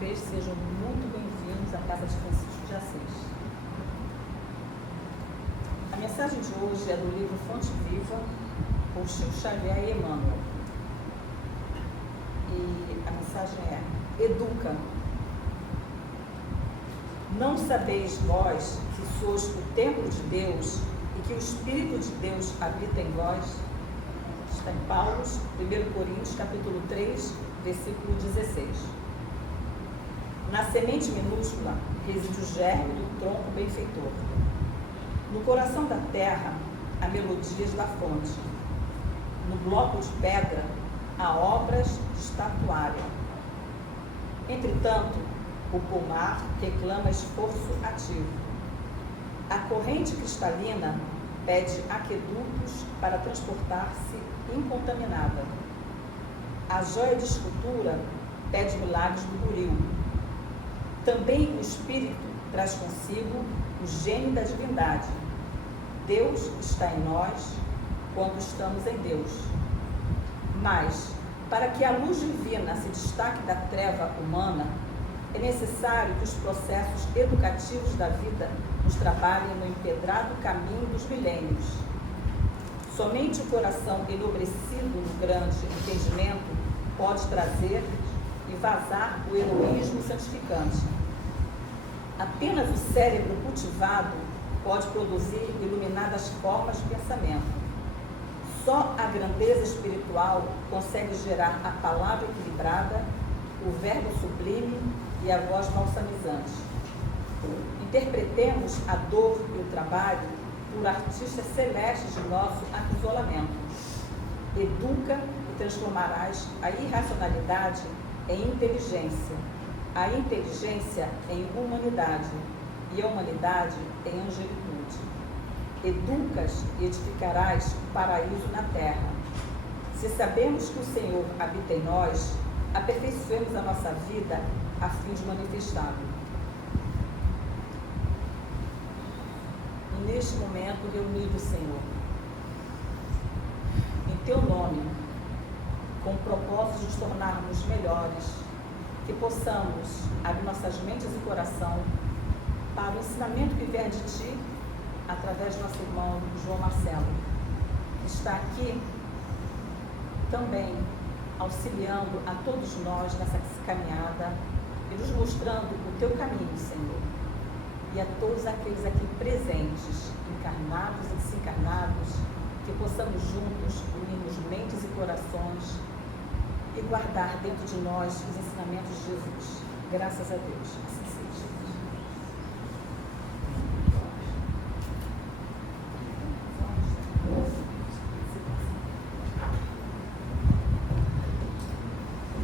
vez, sejam muito bem-vindos à Casa de Francisco de Assis. A mensagem de hoje é do livro Fonte Viva, por Chico Xavier e Emmanuel. E a mensagem é: educa. Não sabeis vós que sois o templo de Deus e que o Espírito de Deus habita em vós? Está em Paulo, 1 Coríntios, capítulo 3, versículo 16. Na semente minúscula reside o germe do tronco benfeitor. No coração da terra há melodias da fonte. No bloco de pedra há obras de estatuária. Entretanto, o pomar reclama esforço ativo. A corrente cristalina pede aquedutos para transportar-se incontaminada. A joia de escultura pede milagres do buril. Também o Espírito traz consigo o gênio da divindade. Deus está em nós quando estamos em Deus. Mas, para que a luz divina se destaque da treva humana, é necessário que os processos educativos da vida nos trabalhem no empedrado caminho dos milênios. Somente o coração enobrecido no grande entendimento pode trazer e vazar o heroísmo santificante. Apenas o cérebro cultivado pode produzir iluminadas formas de pensamento. Só a grandeza espiritual consegue gerar a palavra equilibrada, o verbo sublime e a voz balsamizante. Interpretemos a dor e o trabalho por artistas celestes de nosso acrisolamento. Educa e transformarás a irracionalidade em inteligência, a inteligência em humanidade e a humanidade em angelitude. Educas e edificarás o paraíso na terra. Se sabemos que o Senhor habita em nós, aperfeiçoemos a nossa vida a fim de manifestá-lo. E neste momento, reunidos, Senhor, em Teu nome, com o propósito de nos tornarmos melhores, que possamos abrir nossas mentes e coração para o ensinamento que vier de Ti, através do nosso irmão João Marcelo, que está aqui também auxiliando a todos nós nessa caminhada e nos mostrando o Teu caminho, Senhor. E a todos aqueles aqui presentes, encarnados e desencarnados, que possamos juntos unirmos mentes e corações e guardar dentro de nós os ensinamentos de Jesus. Graças a Deus. Assim seja.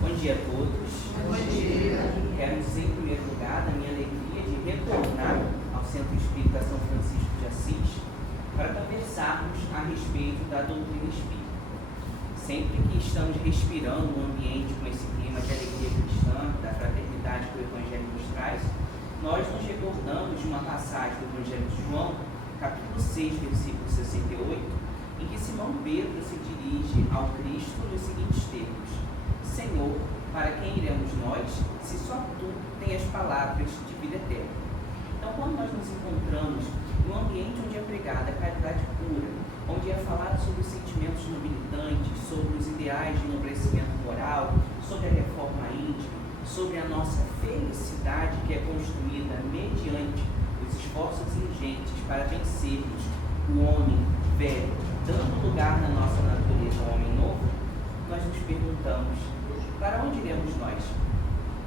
Bom dia a todos. Bom dia. Quero dizer em primeiro lugar da minha alegria de retornar ao Centro Espírita São Francisco de Assis para conversarmos a respeito da doutrina espírita. Sempre que estamos respirando um ambiente com esse clima de alegria cristã, da fraternidade que o Evangelho nos traz, nós nos recordamos de uma passagem do Evangelho de João, capítulo 6, versículo 68, em que Simão Pedro se dirige ao Cristo nos seguintes termos: Senhor, para quem iremos nós, se só Tu tens as palavras de vida eterna? Então, quando nós nos encontramos em um ambiente onde é pregada a caridade pura, onde é falado sobre os sentimentos nobilitantes, sobre os ideais de enobrecimento moral, sobre a reforma íntima, sobre a nossa felicidade que é construída mediante os esforços ingentes para vencermos o homem velho, dando lugar na nossa natureza ao homem novo, nós nos perguntamos: para onde iremos nós?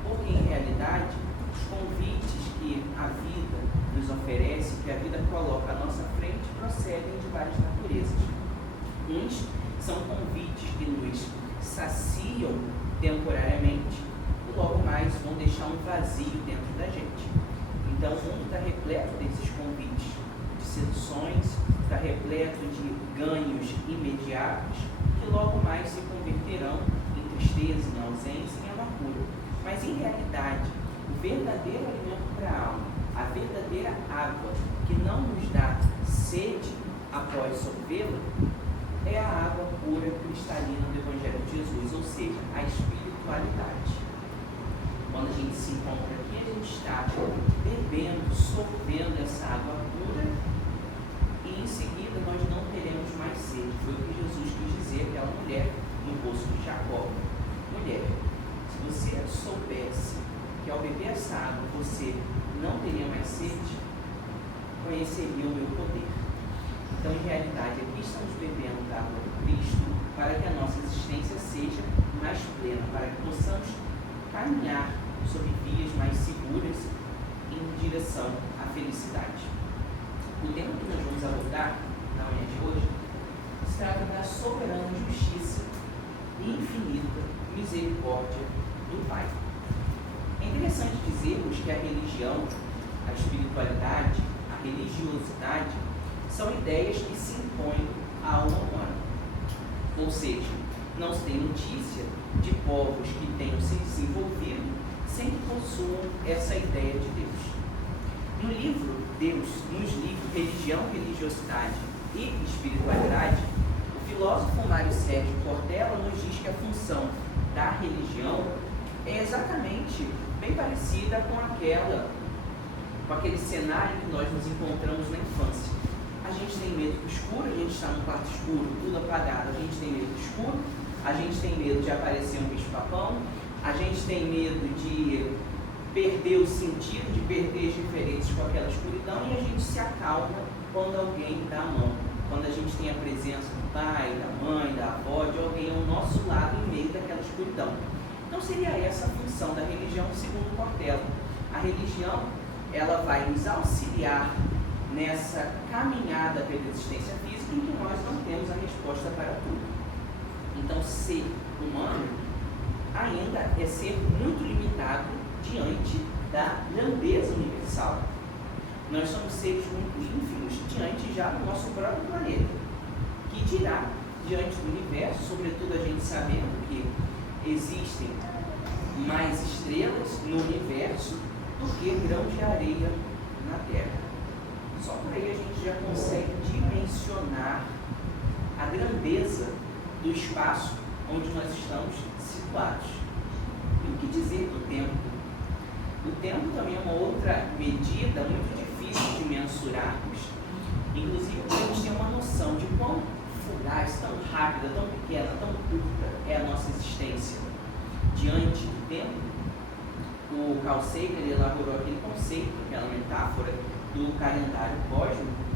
Porque, em realidade, os convites que a vida nos oferece, que a vida coloca à nossa frente, procedem de várias naturezas. Uns são convites que nos saciam temporariamente e logo mais vão deixar um vazio dentro da gente. Então, o mundo está repleto desses convites, de seduções, está repleto de ganhos imediatos que logo mais se converterão em tristeza, em ausência, em amargura. Mas, em realidade, o verdadeiro alimento para a alma, a verdadeira água que não nos dá sede após sorvê-la, é a água pura, cristalina do Evangelho de Jesus, ou seja, a espiritualidade. quando a gente se encontra aqui, a gente está bebendo, sorvendo essa água pura e em seguida nós não teremos mais sede. Foi o que Jesus quis dizer àquela mulher no poço de Jacó. Mulher, se você soubesse que ao beber essa água você não teria mais sede, conheceria o meu poder. Então, em realidade, aqui estamos bebendo da água de Cristo para que a nossa existência seja mais plena, para que possamos caminhar sobre vias mais seguras em direção à felicidade. O tema que nós vamos abordar na manhã de hoje se trata da soberana justiça e infinita misericórdia do Pai. É interessante dizermos que a religião, a espiritualidade, a religiosidade são ideias que se impõem à alma humana. Ou seja, não se tem notícia de povos que tenham se desenvolvido sem que possuam essa ideia de Deus. No livro nos livros Religião, Religiosidade e Espiritualidade, o filósofo Mário Sérgio Cortella nos diz que a função da religião é exatamente bem parecida com aquele cenário que nós nos encontramos na infância. A gente tem medo do escuro, a gente está num quarto escuro, tudo apagado, a gente tem medo do escuro, a gente tem medo de aparecer um bicho-papão, a gente tem medo de perder o sentido, de perder as referências com aquela escuridão e a gente se acalma quando alguém dá a mão, quando a gente tem a presença do pai, da mãe, da avó, de alguém ao nosso lado em meio daquela escuridão. Então seria essa a função da religião segundo Cortella. A religião, ela vai nos auxiliar nessa caminhada pela existência física em que nós não temos a resposta para tudo. Então, ser humano ainda é ser muito limitado diante da grandeza universal. Nós somos seres muito ínfimos diante já do nosso próprio planeta, que dirá diante do universo, sobretudo a gente sabendo que existem mais estrelas no universo do que grãos de areia na Terra. Só por aí a gente já consegue dimensionar a grandeza do espaço onde nós estamos situados. E o que dizer do tempo? O tempo também é uma outra medida muito difícil de mensurarmos. Inclusive, a gente tem uma noção de quão fugaz, tão rápida, tão pequena, tão curta é a nossa existência diante do tempo. O Carl Sagan elaborou aquele conceito, aquela metáfora do calendário cósmico,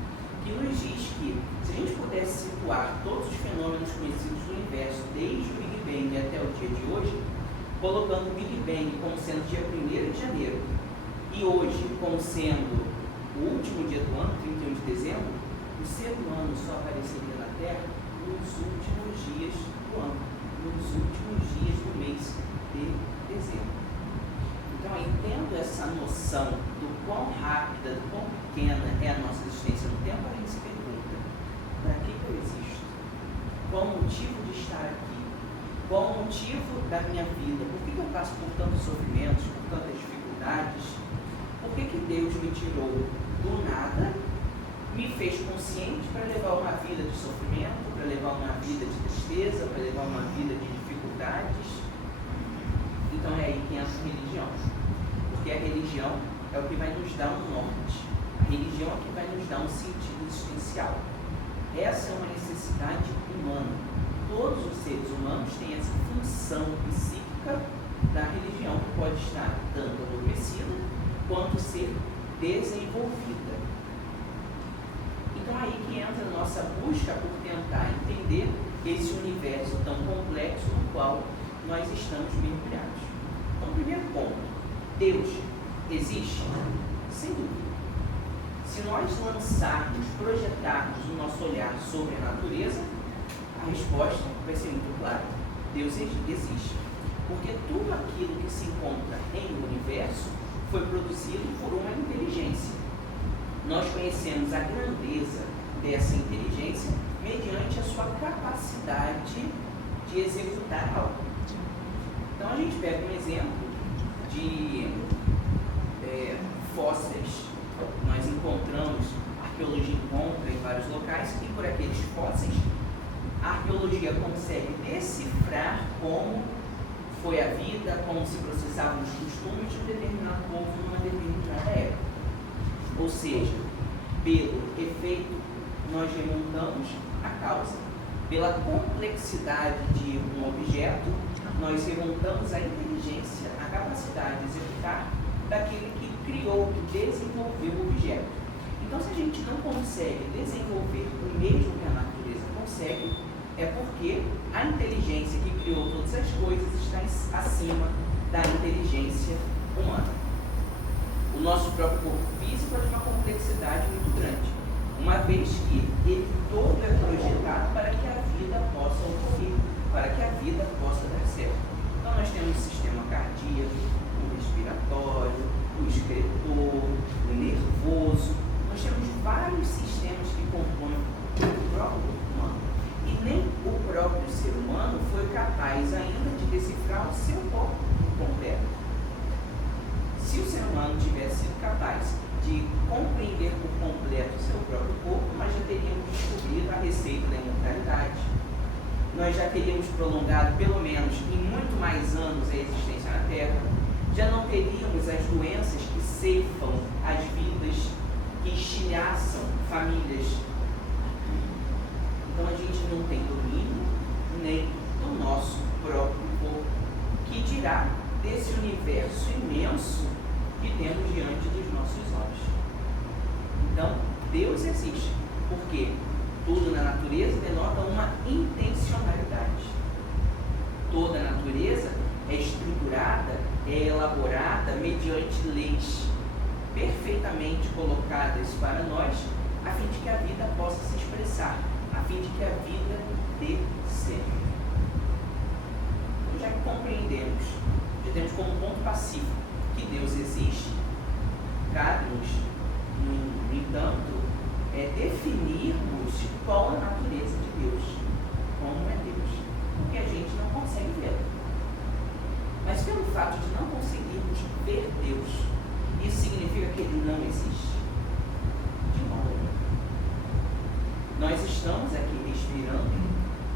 que nos diz que se a gente pudesse situar todos os fenômenos conhecidos do universo desde o Big Bang até o dia de hoje, colocando o Big Bang como sendo dia 1º de janeiro e hoje como sendo o último dia do ano, 31 de dezembro, o ser humano só apareceria na Terra nos últimos dias do ano, nos últimos dias do mês de dezembro. Então, aí, tendo essa noção do quão rápida, do quão pequena é a nossa existência no tempo, a gente se pergunta: para que eu existo? Qual o motivo de estar aqui? Qual o motivo da minha vida? Por que eu passo por tantos sofrimentos, por tantas dificuldades? Por que Deus me tirou do nada, me fez consciente para levar uma vida de sofrimento, para levar uma vida de tristeza, para levar uma vida de dificuldades? Então é aí que entra a religião. Porque a religião é o que vai nos dar um norte. A religião é o que vai nos dar um sentido existencial. Essa é uma necessidade humana. Todos os seres humanos têm essa função psíquica da religião, que pode estar tanto adormecida quanto ser desenvolvida. Então aí que entra a nossa busca por tentar entender esse universo tão complexo no qual nós estamos mergulhados. Então, primeiro ponto: Deus existe? Sem dúvida. Se nós lançarmos, projetarmos o nosso olhar sobre a natureza, a resposta vai ser muito clara: Deus existe. Porque tudo aquilo que se encontra em um universo foi produzido por uma inteligência. Nós conhecemos a grandeza dessa inteligência mediante a sua capacidade de executar algo. Então a gente pega um exemplo de fósseis. Nós encontramos, a arqueologia encontra em vários locais, e por aqueles fósseis a arqueologia consegue decifrar como foi a vida, ainda como se processavam os costumes de um determinado povo numa determinada época. Ou seja, pelo efeito, nós remontamos a causa. Pela complexidade de um objeto, nós remontamos a inteligência, a capacidade de executar daquele que criou, que desenvolveu o objeto. Então, se a gente não consegue desenvolver o mesmo que a natureza consegue, é porque a inteligência que criou todas as coisas está acima da inteligência humana. O nosso próprio corpo físico é de uma complexidade muito grande, uma vez que ele todo é projetado para que a vida possa ocorrer, para que a vida possa dar certo. Então nós temos o sistema cardíaco, o respiratório, o excretor, o nervoso. Nós temos vários sistemas que compõem o próprio corpo humano. E nem o próprio ser humano foi capaz ainda de decifrar o seu corpo completo. Se o ser humano tivesse sido capaz de compreender por completo o seu próprio corpo, nós já teríamos descobrido a receita da imortalidade. Nós já teríamos prolongado pelo menos em muito mais anos a existência na Terra. Já não teríamos as doenças que ceifam as vidas, que estilhaçam famílias. Então a gente não tem domínio nem do nosso próprio corpo, que dirá desse universo imenso que temos diante dos nossos olhos. Então, Deus existe, porque tudo na natureza denota uma intencionalidade. Toda a natureza é estruturada, é elaborada mediante leis perfeitamente colocadas para nós, a fim de que a vida possa se expressar, a fim de que a vida dê certo. Então, já que compreendemos, já temos como ponto pacífico que Deus existe, cabe-nos, no entanto, definirmos qual a natureza de Deus, como é Deus, porque a gente não consegue ver. Mas pelo fato de não conseguirmos ver Deus, isso significa que Ele não existe? De modo algum. Nós estamos aqui respirando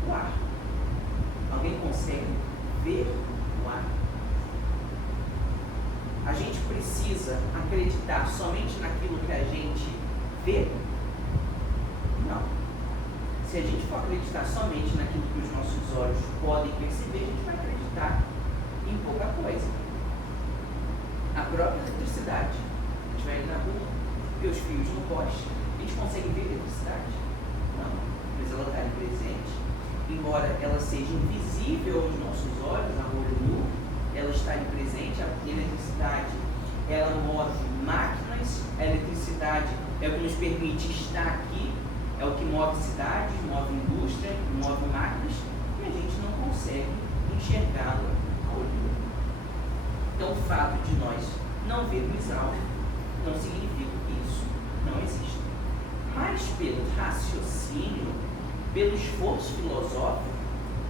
o ar. Alguém consegue ver o ar? A gente precisa acreditar somente naquilo que a gente vê? Não. Se a gente for acreditar somente naquilo que os nossos olhos podem perceber, a gente vai acreditar em pouca coisa. A própria eletricidade. A gente vai ir na rua, ver os fios no poste. A gente consegue ver a eletricidade? Não. Mas ela está ali presente. Embora ela seja invisível aos nossos olhos, a olho nu, ela está ali presente. A eletricidade, ela move máquinas. A eletricidade é o que nos permite estar aqui. É o que move cidades, move indústria, move máquinas. E a gente não consegue enxergá-la a olho nu. Então, o fato de nós não vermos algo não significa que isso não existe. Mas, pelo raciocínio, pelo esforço filosófico,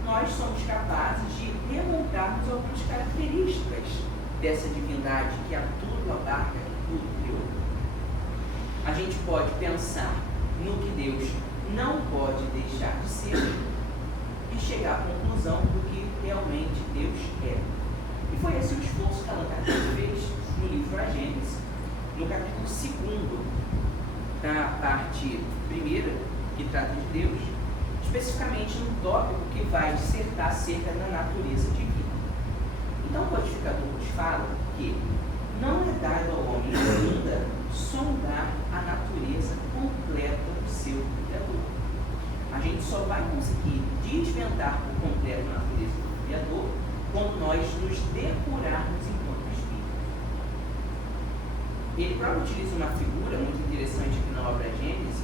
nós somos capazes de remontarmos algumas características dessa divindade que a tudo abarca e tudo criou. A gente pode pensar no que Deus não pode deixar de ser e chegar à conclusão do que realmente Deus é. E foi esse o esforço que Allan Kardec fez no livro A Gênese, no capítulo 2, da parte 1, que trata de Deus, especificamente no tópico que vai dissertar acerca da natureza divina. Então o codificador nos fala que não é dado ao homem ainda sondar a natureza completa do seu Criador. A gente só vai conseguir desvendar por completo a natureza do Criador quando nós nos depurarmos enquanto espírito. Ele próprio utiliza uma figura muito interessante aqui na obra Gênese,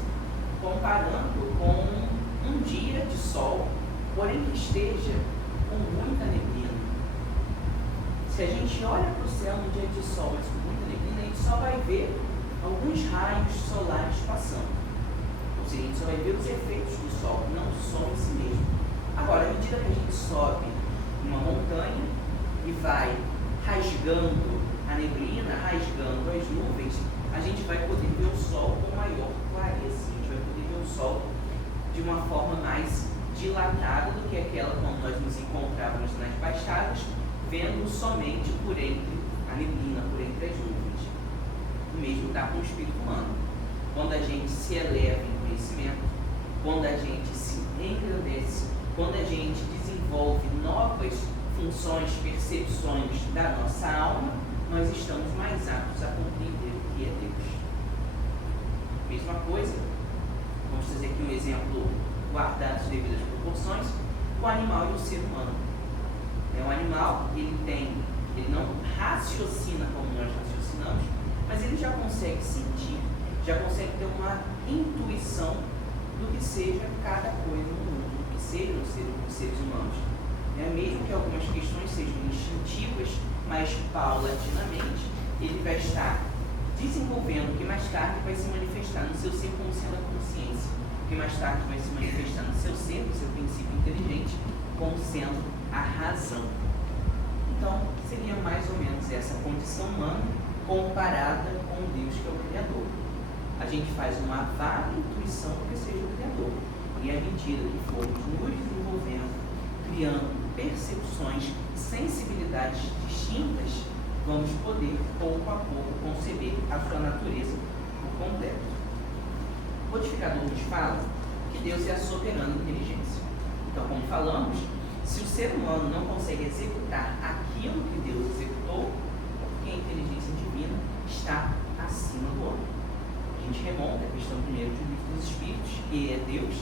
comparando com um dia de sol, porém que esteja com muita neblina. Se a gente olha para o céu num dia de sol, mas com muita neblina, a gente só vai ver alguns raios solares passando. Ou seja, a gente só vai ver os efeitos do sol, não o sol em si mesmo. Agora, à medida que a gente sobe uma montanha e vai rasgando a neblina, rasgando as nuvens, a gente vai poder ver o sol com maior clareza. A gente vai poder ver o sol de uma forma mais dilatada do que aquela quando nós nos encontrávamos nas baixadas, vendo somente por entre a neblina, por entre as nuvens. O mesmo está com o espírito humano. Quando a gente se eleva em conhecimento, quando a gente se engrandece, quando a gente desenvolve novas funções, percepções da nossa alma, nós estamos mais aptos a compreender o que é Deus. Mesma coisa, vamos fazer aqui um exemplo guardado as devidas proporções, o animal e o ser humano. O animal, ele não raciocina como nós raciocinamos, mas ele já consegue sentir, já consegue ter uma intuição do que seja cada coisa no mundo, do que sejam os seres humanos. Mesmo que algumas questões sejam instintivas, mas paulatinamente ele vai estar desenvolvendo o que mais tarde vai se manifestar no seu ser como sendo a consciência, o que mais tarde vai se manifestar no seu ser, no seu princípio inteligente, como sendo a razão. Então, seria mais ou menos essa condição humana comparada com Deus, que é o Criador. A gente faz uma vaga intuição do que seja o Criador. E à medida que formos nos desenvolvendo, criando percepções, sensibilidades distintas, vamos poder, pouco a pouco, conceber a sua natureza por completo. O codificador nos fala que Deus é a soberana inteligência. Então, como falamos, se o ser humano não consegue executar aquilo que Deus executou, porque a inteligência divina está acima do homem. A gente remonta a questão primeiro do livro dos Espíritos, que é Deus,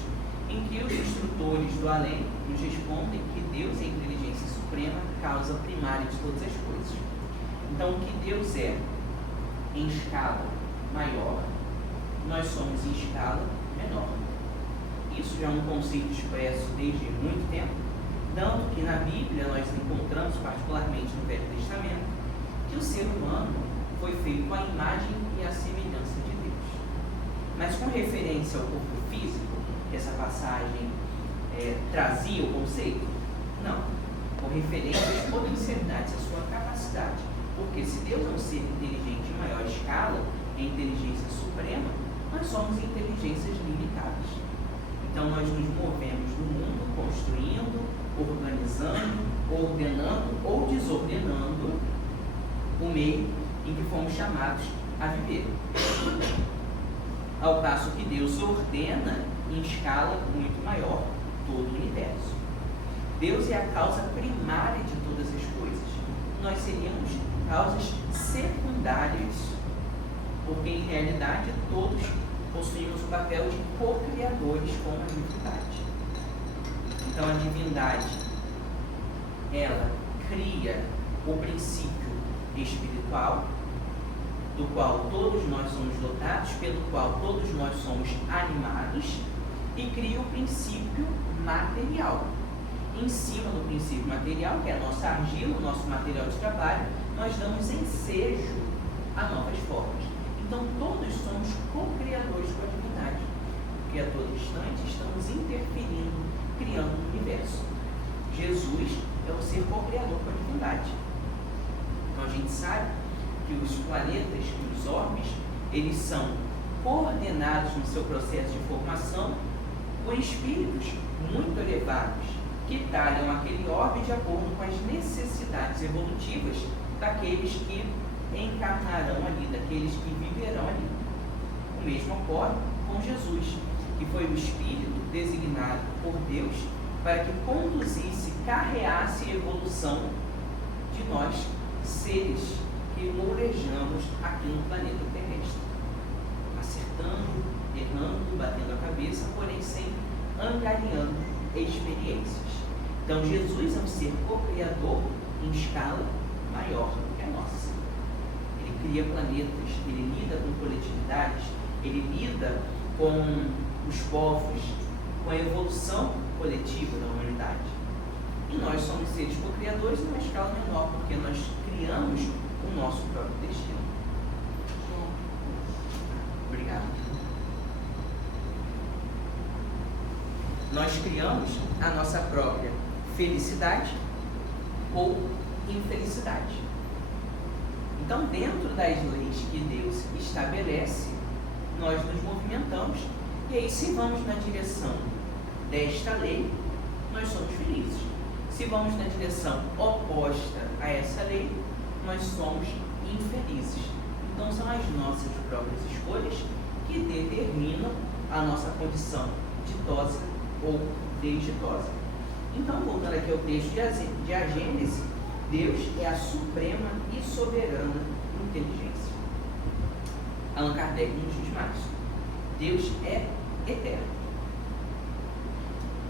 em que os instrutores do além nos respondem que Deus é a inteligência suprema, causa primária de todas as coisas. Então, o que Deus é em escala maior, nós somos em escala menor. Isso já é um conceito expresso desde muito tempo, tanto que na Bíblia nós encontramos, particularmente no Velho Testamento, que o ser humano foi feito com a imagem e a semelhança de Deus. Mas com referência ao corpo físico, essa passagem trazia o conceito? Não. Com referência às potencialidades, à sua capacidade. Porque se Deus é um ser inteligente em maior escala, em inteligência suprema, nós somos inteligências limitadas. Então nós nos movemos no mundo construindo, organizando, ordenando ou desordenando o meio em que fomos chamados a viver. Ao passo que Deus ordena em escala muito maior todo o universo. Deus é a causa primária de todas as coisas. Nós seríamos causas secundárias, porque em realidade todos possuímos o papel de co-criadores com a divindade. Então a divindade, ela cria o princípio espiritual, do qual todos nós somos dotados, pelo qual todos nós somos animados, e cria o princípio material. Em cima do princípio material, que é a nossa argila, o nosso material de trabalho, nós damos ensejo a novas formas. Então todos somos co-criadores com a divindade, porque a todo instante estamos interferindo, criando o universo. Jesus é o ser co-criador com a divindade. Então a gente sabe que os planetas, que os orbes, eles são coordenados no seu processo de formação por espíritos muito elevados, que talham aquele orbe de acordo com as necessidades evolutivas daqueles que encarnarão ali, daqueles que viverão ali. O mesmo ocorre com Jesus, que foi o Espírito designado por Deus para que conduzisse, carreasse a evolução de nós, seres que mourejamos aqui no planeta terrestre, acertando, errando, batendo a cabeça, porém sempre angariando experiências. Então Jesus é um ser co-criador em escala maior do que a nossa. Ele cria planetas, ele lida com coletividades, ele lida com os povos, com a evolução coletiva da humanidade. E nós somos seres co-criadores em uma escala menor, porque nós criamos o nosso próprio destino. Obrigado. Nós criamos a nossa própria felicidade ou infelicidade. Então, dentro das leis que Deus estabelece, nós nos movimentamos, e aí, se vamos na direção desta lei, nós somos felizes. Se vamos na direção oposta a essa lei, nós somos infelizes. Então são as nossas próprias escolhas que determinam a nossa condição ditosa ou desditosa. Então, voltando aqui ao texto de A Gênese, Deus é a suprema e soberana inteligência. Allan Kardec nos diz mais: Deus é eterno.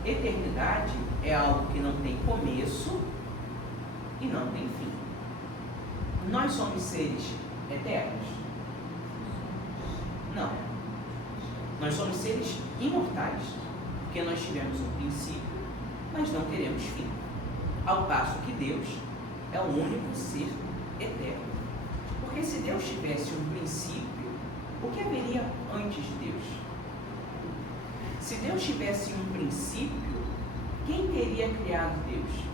Eternidade é algo que não tem começo e não tem fim. Nós somos seres eternos? Não. Nós somos seres imortais, porque nós tivemos um princípio, mas não teremos fim. Ao passo que Deus é o único ser eterno. Porque se Deus tivesse um princípio, o que haveria antes de Deus? Se Deus tivesse um princípio, quem teria criado Deus?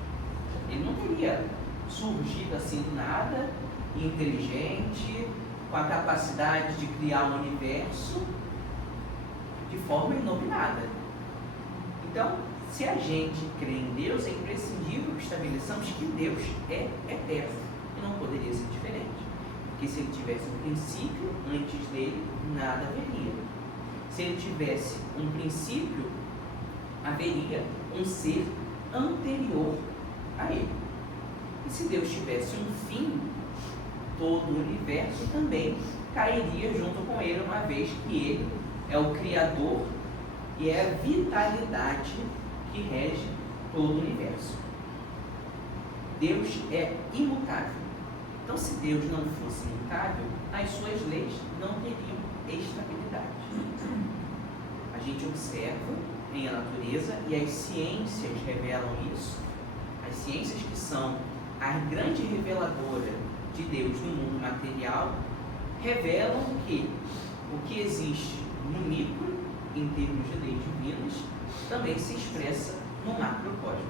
Ele não teria surgido assim do nada, inteligente, com a capacidade de criar um universo de forma inopinada. Então, se a gente crê em Deus, é imprescindível que estabeleçamos que Deus é eterno e não poderia ser diferente. Porque se ele tivesse um princípio, antes dele, nada haveria. Se ele tivesse um princípio, haveria um ser anterior a ele. E se Deus tivesse um fim, todo o universo também cairia junto com ele, uma vez que ele é o Criador e é a vitalidade que rege todo o universo. Deus é imutável. Então, se Deus não fosse imutável, as suas leis não teriam estabilidade. A gente observa em a natureza, e as ciências revelam isso. As ciências, que são a grande reveladora de Deus no mundo material, revelam que o que existe no micro, em termos de leis divinas, também se expressa no macrocosmo.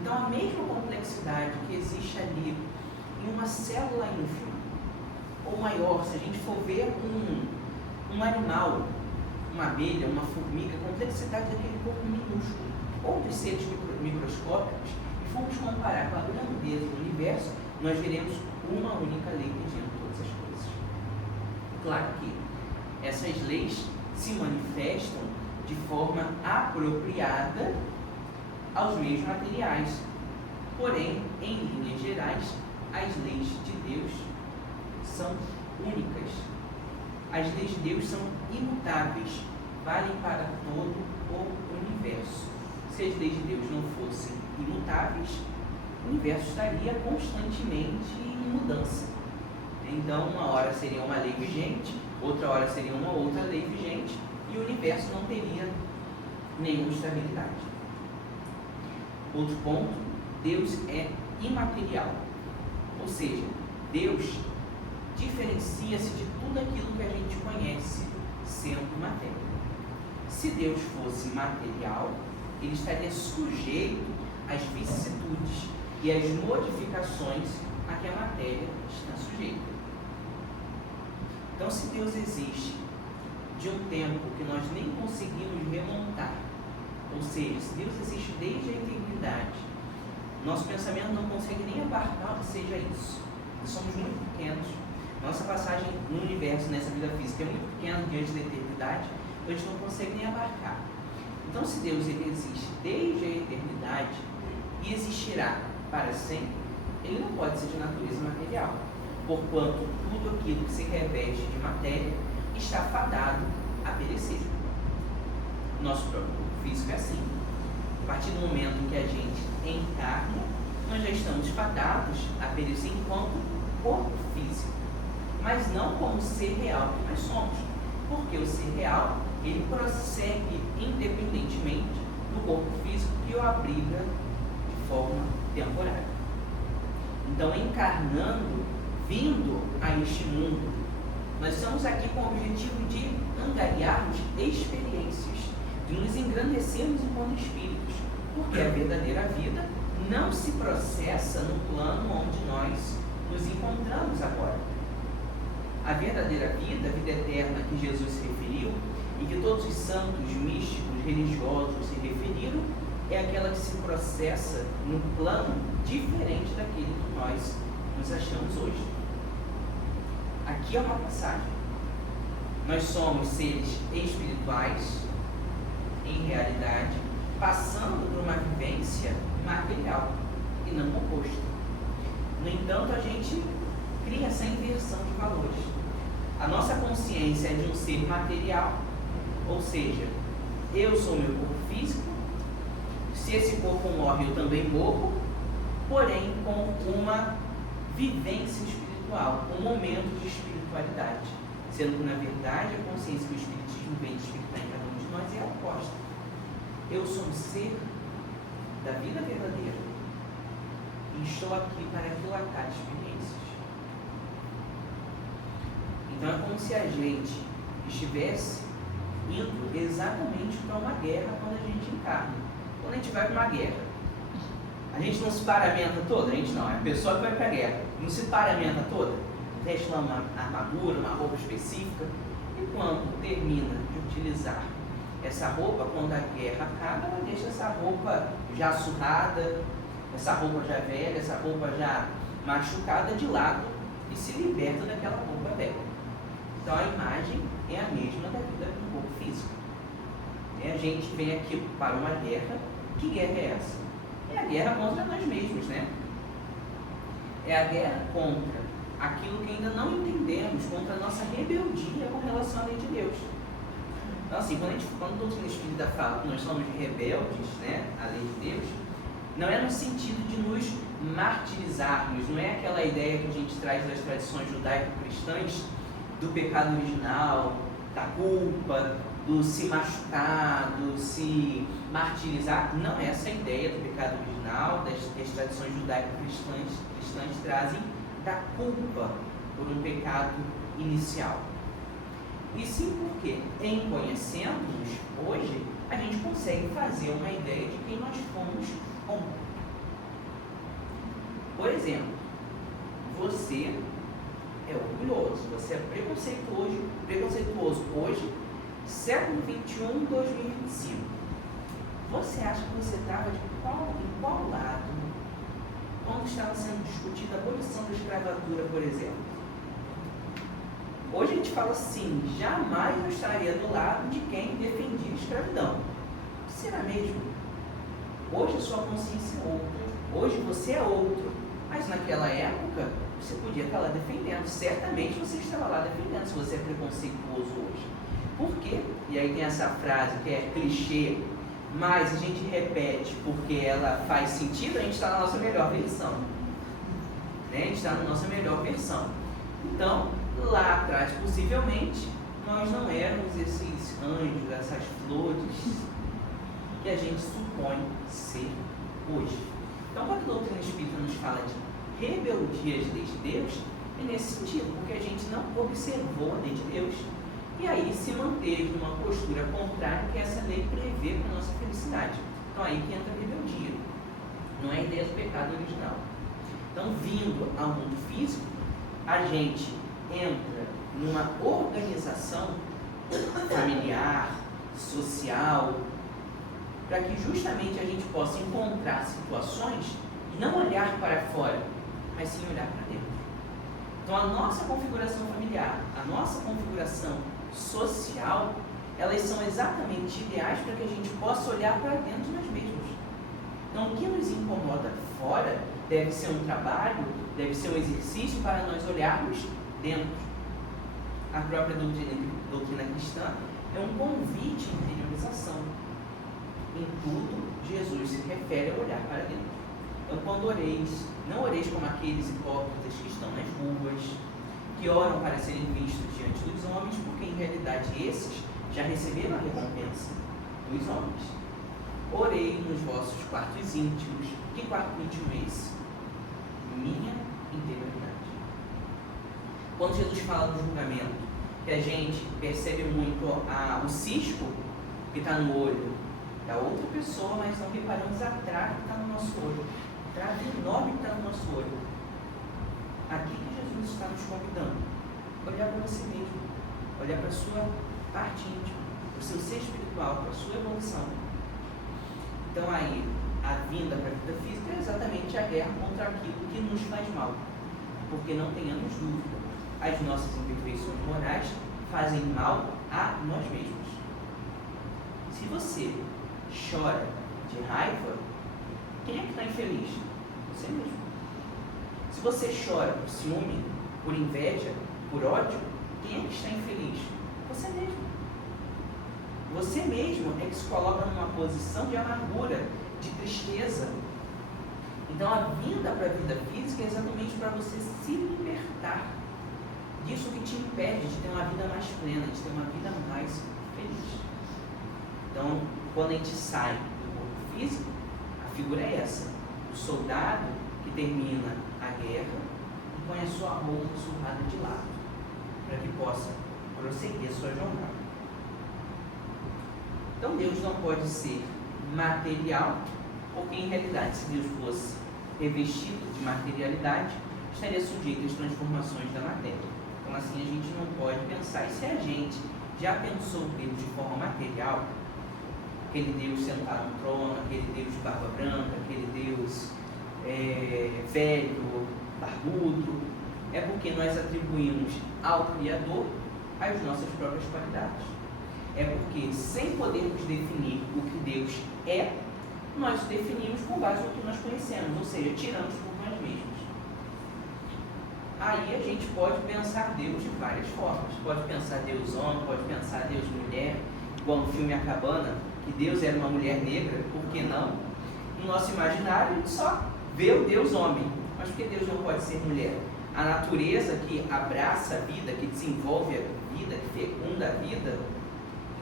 Então, a mesma complexidade que existe ali em uma célula ínfima, ou maior, se a gente for ver um animal, uma abelha, uma formiga, a complexidade daquele corpo minúsculo, ou dos seres microscópicos, e formos comparar com a grandeza do universo, nós veremos uma única lei regendo todas as coisas. Claro que essas leis se manifestam de forma apropriada aos meios materiais. Porém, em linhas gerais, as leis de Deus são únicas. As leis de Deus são imutáveis, valem para todo o universo. Se as leis de Deus não fossem imutáveis, o universo estaria constantemente em mudança. Então, uma hora seria uma lei vigente, outra hora seria uma outra lei vigente, e o universo não teria nenhuma estabilidade. Outro ponto: Deus é imaterial. Ou seja, Deus diferencia-se de tudo aquilo que a gente conhece sendo matéria. Se Deus fosse material, ele estaria sujeito às vicissitudes e às modificações a que a matéria está sujeita. Então, se Deus existe de um tempo que nós nem conseguimos remontar, ou seja, se Deus existe desde a eternidade, nosso pensamento não consegue nem abarcar o que seja isso. Nós somos muito pequenos. Nossa passagem no universo, nessa vida física, é muito pequena diante da eternidade, então a gente não consegue nem abarcar. Então, se Deus ele existe desde a eternidade e existirá para sempre, ele não pode ser de natureza material, porquanto tudo aquilo que se reveste de matéria está fadado a perecer. Nosso próprio corpo físico é assim. A partir do momento em que a gente encarna, nós já estamos fadados a perecer enquanto corpo físico, mas não como ser real que nós somos, porque o ser real ele prossegue independentemente do corpo físico que o abriga de forma temporária. Então, encarnando, vindo a este mundo, nós estamos aqui com o objetivo de angariarmos experiências, de nos engrandecermos enquanto espíritos, porque a verdadeira vida não se processa no plano onde nós nos encontramos agora. A verdadeira vida, a vida eterna que Jesus se referiu e que todos os santos místicos religiosos se referiram, é aquela que se processa no plano diferente daquele que nós nos achamos hoje. Aqui é uma passagem. Nós somos seres espirituais, em realidade, passando por uma vivência material e não o oposto. No entanto, a gente cria essa inversão de valores. A nossa consciência é de um ser material, ou seja, eu sou meu corpo físico, se esse corpo morre eu também morro, porém com uma vivência espiritual, um momento de espiritualidade, sendo que na verdade a consciência que o Espiritismo vem despertar em cada um de nós é a oposta. Eu sou um ser da vida verdadeira e estou aqui para relatar experiências. Então é como se a gente estivesse indo exatamente para uma guerra quando a gente encarna. Quando a gente vai para uma guerra, a gente não se paramenta toda? A gente não, é a pessoa que vai para a guerra. Não se paramenta toda? Veste lá uma armadura, uma roupa específica. E quando termina de utilizar essa roupa, quando a guerra acaba, ela deixa essa roupa já surrada, essa roupa já velha, essa roupa já machucada de lado e se liberta daquela roupa velha. Então a imagem é a mesma da vida do corpo físico. A gente vem aqui para uma guerra. Que guerra é essa? É a guerra contra nós mesmos, né? É a guerra contra aquilo que ainda não entendemos, contra a nossa rebeldia com relação à lei de Deus. Então assim, quando a doutrina espírita fala que nós somos rebeldes, né, à lei de Deus, não é no sentido de nos martirizarmos, não é aquela ideia que a gente traz das tradições judaico-cristãs do pecado original, da culpa, do se machucar, do se martirizar. Não é essa a ideia do pecado original, das que as tradições judaico-cristãs trazem da culpa por um pecado inicial. E sim porque, em conhecendo-nos hoje, a gente consegue fazer uma ideia de quem nós fomos ontem. Por exemplo, você é orgulhoso, você é preconceituoso hoje, século XXI, 2025. Você acha que você estava em qual lado quando estava sendo discutida a abolição da escravatura, por exemplo? Hoje a gente fala assim, jamais eu estaria do lado de quem defendia a escravidão. Será mesmo? Hoje a sua consciência é outra, hoje você é outro, mas naquela época você podia estar lá defendendo, certamente você estava lá defendendo, se você é preconceituoso hoje. Por quê? E aí tem essa frase que é clichê, mas a gente repete porque ela faz sentido, a gente está na nossa melhor versão. Né? A gente está na nossa melhor versão. Então, lá atrás, possivelmente, nós não éramos esses anjos, essas flores que a gente supõe ser hoje. Então, quando a doutrina espírita nos fala de rebeldia de lei de Deus, é nesse sentido, porque a gente não observou a lei de Deus e aí se manteve numa postura contrária que essa lei prevê para a nossa felicidade. Então, aí que entra a rebeldia. Não é a ideia do pecado original. Então, vindo ao mundo físico, a gente entra numa organização familiar, social, para que justamente a gente possa encontrar situações e não olhar para fora, mas sim olhar para dentro. Então a nossa configuração familiar, a nossa configuração social, elas são exatamente ideais para que a gente possa olhar para dentro de nós mesmos. Então o que nos incomoda fora deve ser um trabalho, deve ser um exercício para nós olharmos dentro. A própria doutrina cristã é um convite à interiorização. Em tudo, Jesus se refere a olhar para dentro. Então, quando oreis, não oreis como aqueles hipócritas que estão nas ruas, que oram para serem vistos diante dos homens, porque em realidade esses já receberam a recompensa dos homens. Orei nos vossos quartos íntimos. Que quarto íntimo é esse? Minha interioridade. Quando Jesus fala no julgamento, que a gente percebe muito o cisco que está no olho da outra pessoa, mas não reparamos a trave que está no nosso olho, a trave enorme que está no nosso olho. Aqui que Jesus está nos convidando, olhar para você mesmo, olhar para a sua parte íntima, para o seu ser espiritual, para a sua evolução. Então aí, a vinda para a vida física é exatamente a guerra contra aquilo que nos faz mal. Porque não tenhamos dúvida, as nossas imperfeições morais fazem mal a nós mesmos. Se você chora de raiva, quem é que está infeliz? Você mesmo. Se você chora por ciúme, por inveja, por ódio, quem é que está infeliz? Você mesmo. Você mesmo é que se coloca numa posição de amargura, de tristeza. Então a vinda para a vida física é exatamente para você se libertar disso que te impede de ter uma vida mais plena, de ter uma vida mais feliz. Então, quando a gente sai do corpo físico, a figura é essa: o soldado que termina a guerra e põe a sua roupa surrada de lado, para que possa prosseguir a sua jornada. Então Deus não pode ser material, porque em realidade, se Deus fosse revestido de materialidade, estaria sujeito às transformações da matéria. Então assim a gente não pode pensar. E se a gente já pensou Deus de forma material, aquele Deus sentado no trono, aquele Deus de barba branca, aquele Deus velho, barbudo, é porque nós atribuímos ao Criador as nossas próprias qualidades. É porque, sem podermos definir o que Deus é, nós definimos com base no que nós conhecemos, ou seja, tiramos por nós mesmos. Aí a gente pode pensar Deus de várias formas. Pode pensar Deus homem, pode pensar Deus mulher, igual no filme A Cabana, que Deus era uma mulher negra, por que não? No nosso imaginário, a gente só vê o Deus homem, mas por que Deus não pode ser mulher? A natureza que abraça a vida, que desenvolve a vida, que fecunda a vida,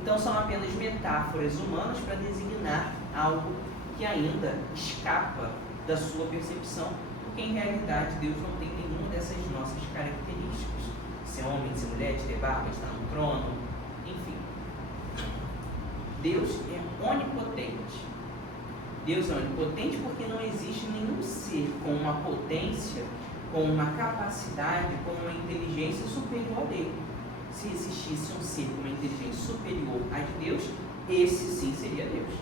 então são apenas metáforas humanas para designar algo que ainda escapa da sua percepção, porque em realidade Deus não tem nenhuma dessas nossas características. Ser homem, ser mulher, de ter barba, estar no trono, enfim. Deus é onipotente. Deus é onipotente porque não existe nenhum ser com uma potência, com uma capacidade, com uma inteligência superior a dele. Se existisse um ser com uma inteligência superior à de Deus, esse sim seria Deus.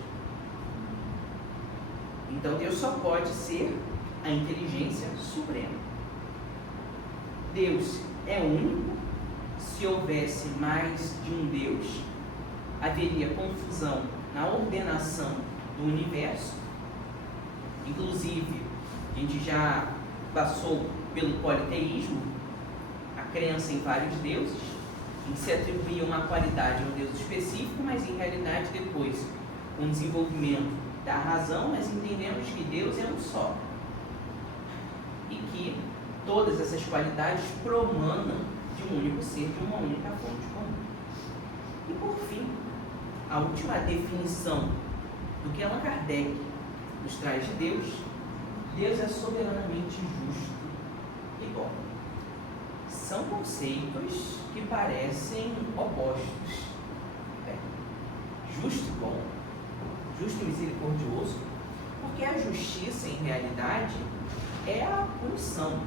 Então Deus só pode ser a inteligência suprema. Deus é único. Se houvesse mais de um Deus, haveria confusão na ordenação do universo. Inclusive, a gente já passou pelo politeísmo, a crença em vários deuses, em que se atribuía uma qualidade a um Deus específico, mas em realidade depois, com o desenvolvimento da razão, nós entendemos que Deus é um só. E que todas essas qualidades promanam de um único ser, de uma única fonte comum. E por fim, a última definição do que Allan Kardec nos traz de Deus: Deus é soberanamente justo e bom. São conceitos que parecem opostos. Justo e bom, justo e misericordioso, porque a justiça, em realidade, é a punição.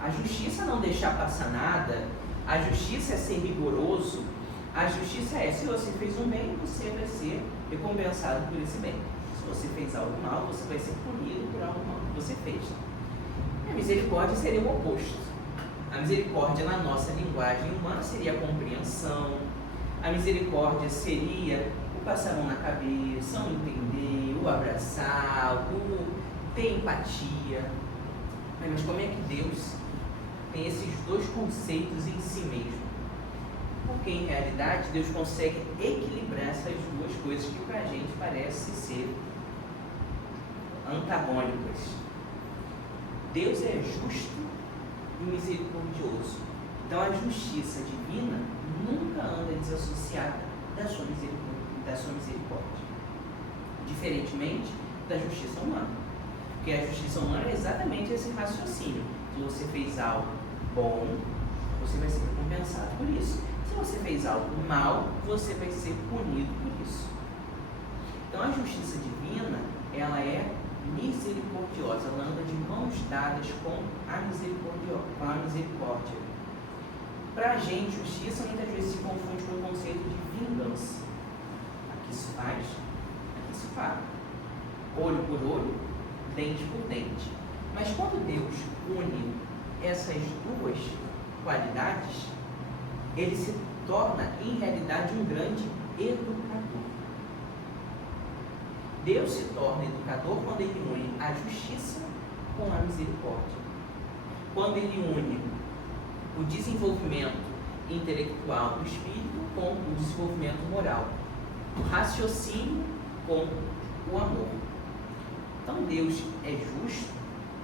A justiça é não deixar passar nada, a justiça é ser rigoroso, a justiça é: se você fez um bem, você vai ser recompensado por esse bem. Se você fez algo mal, você vai ser punido por algo mal que você fez. A misericórdia seria o oposto. A misericórdia, na nossa linguagem humana, seria a compreensão. A misericórdia seria o passar a mão na cabeça, o entender, o abraçar, o ter empatia. Mas como é que Deus tem esses dois conceitos em si mesmo? Porque em realidade Deus consegue equilibrar essas duas coisas que para a gente parecem ser antagônicas. Deus é justo e misericordioso. Então a justiça divina nunca anda desassociada da sua misericórdia. Diferentemente da justiça humana. Porque a justiça humana é exatamente esse raciocínio. Se você fez algo bom, você vai ser recompensado por isso. Se você fez algo mal, você vai ser punido por isso. Então a justiça divina, ela é misericordiosa, ela anda de mãos dadas com a misericórdia. Para a gente, justiça muitas vezes se confunde com o conceito de vingança. Aqui se faz, aqui se paga. olho por olho, dente por dente. Mas quando Deus une essas duas qualidades, ele se torna, em realidade, um grande educador. Deus se torna educador quando ele une a justiça com a misericórdia. Quando ele une o desenvolvimento intelectual do espírito com o desenvolvimento moral, o raciocínio com o amor. Então Deus é justo,